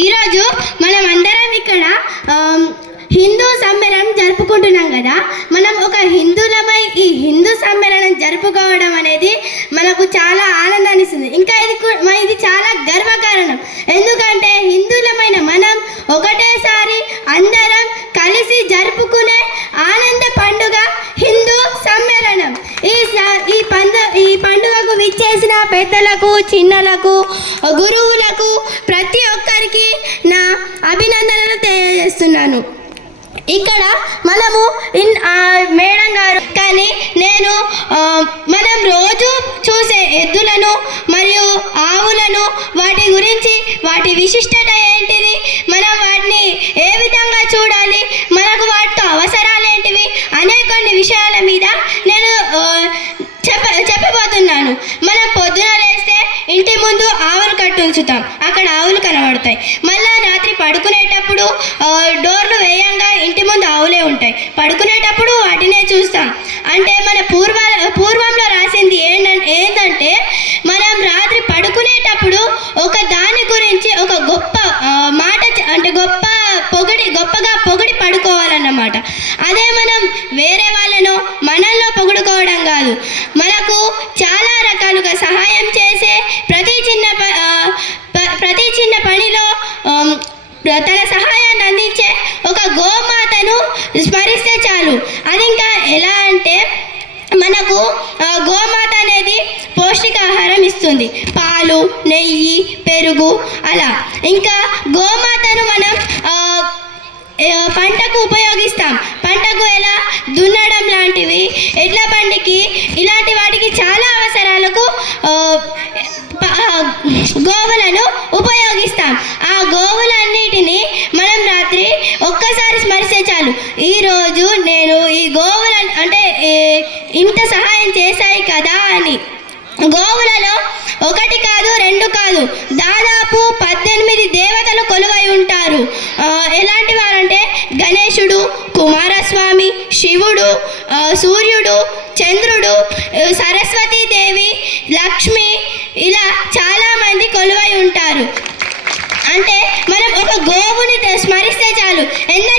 ఈరోజు మనం అందరం ఇక్కడ హిందూ సమ్మేళనం జరుపుకుంటున్నాం కదా. మనం ఒక హిందువులమై ఈ హిందూ సమ్మేళనం జరుపుకోవడం అనేది మనకు చాలా ఆనందాన్ని ఇస్తుంది. ఇంకా ఇది చాలా గర్వకారణం. ఎందుకంటే హిందువులమైన మనం ఒకటేసారి అందరం కలిసి జరుపుకునే ఆనంద పండుగ హిందూ సమ్మేళనం. ఈ పండుగకు విచ్చేసిన పెద్దలకు, చిన్నలకు, గురువులకు ప్రతి ఒక్కరికి నా అభినందనలు తెలియజేస్తున్నాను. ఇక్కడ మనము మేడం గారు కానీ నేను మనం రోజు చూసే ఎద్దులను మరియు ఆవులను, వాటి గురించి, వాటి విశిష్టత ఏంటిది, మనం వాటిని ఏ విధంగా చూడాలి, మనకు వాటితో అవసరాలు ఏంటివి అనే కొన్ని విషయాల మీద నేను చెప్పబోతున్నాను. మనం పొద్దున లేస్తే ఇంటి ముందు ఆవులు కట్టి ఉంచుతాం, అక్కడ ఆవులు కనబడతాయి. మళ్ళీ రాత్రి పడుకునేటప్పుడు డోర్లు వేయంగా ఇంటి ముందు ఆవులే ఉంటాయి. పడుకునేటప్పుడు వాటినే చూస్తాం. అంటే మన పూర్వంలో రాసింది ఏంటంటే మనం రాత్రి పడుకునేటప్పుడు ఒక దాని గురించి ఒక గొప్ప మాట, అంటే గొప్పగా పొగిడి పడుకోవాలన్నమాట. అదే మనం వేరే వాళ్ళను మనల్లో పొగుడుకోవడం కాదు. మనకు చాలా రకాలుగా సహాయం చేసే ప్రతి చిన్న పనిలో తన సహాయాన్ని అందించే ఒక గోమాతను స్మరిస్తే చాలు. అది ఇంకా ఎలా అంటే మనకు గోమాత అనేది పౌష్టికాహారం ఇస్తుంది. పాలు, నెయ్యి, పెరుగు అలా. ఇంకా గోమాతను మనం పంటకు ఉపయోగిస్తాం. పంటకు ఎలా దున్నడం లాంటివి, ఎడ్ల బండికి, ఇలాంటి వాటికి చాలా అవసరాలకు గోవులను ఉపయోగిస్తాం. ఆ గోవులన్నిటినీ మనం రాత్రి ఒక్కసారి స్మరిస్తే చాలు. ఈరోజు నేను ఈ గోవులను అంటే ఇంత సహాయం చేశాయి కదా అని. గోవులలో ఒకటి కాదు, రెండు కాదు, దాదాపు 18 దేవతలు కొలువై ఉంటారు. ఎలాంటి వారంటే గణేశుడు, కుమారస్వామి, శివుడు, సూర్యుడు, చంద్రుడు, సరస్వతీదేవి, లక్ష్మి, ఇలా చాలామంది కొలువై ఉంటారు. అంటే మనం ఒక గోవుని స్మరిస్తే చాలు. ఎన్నో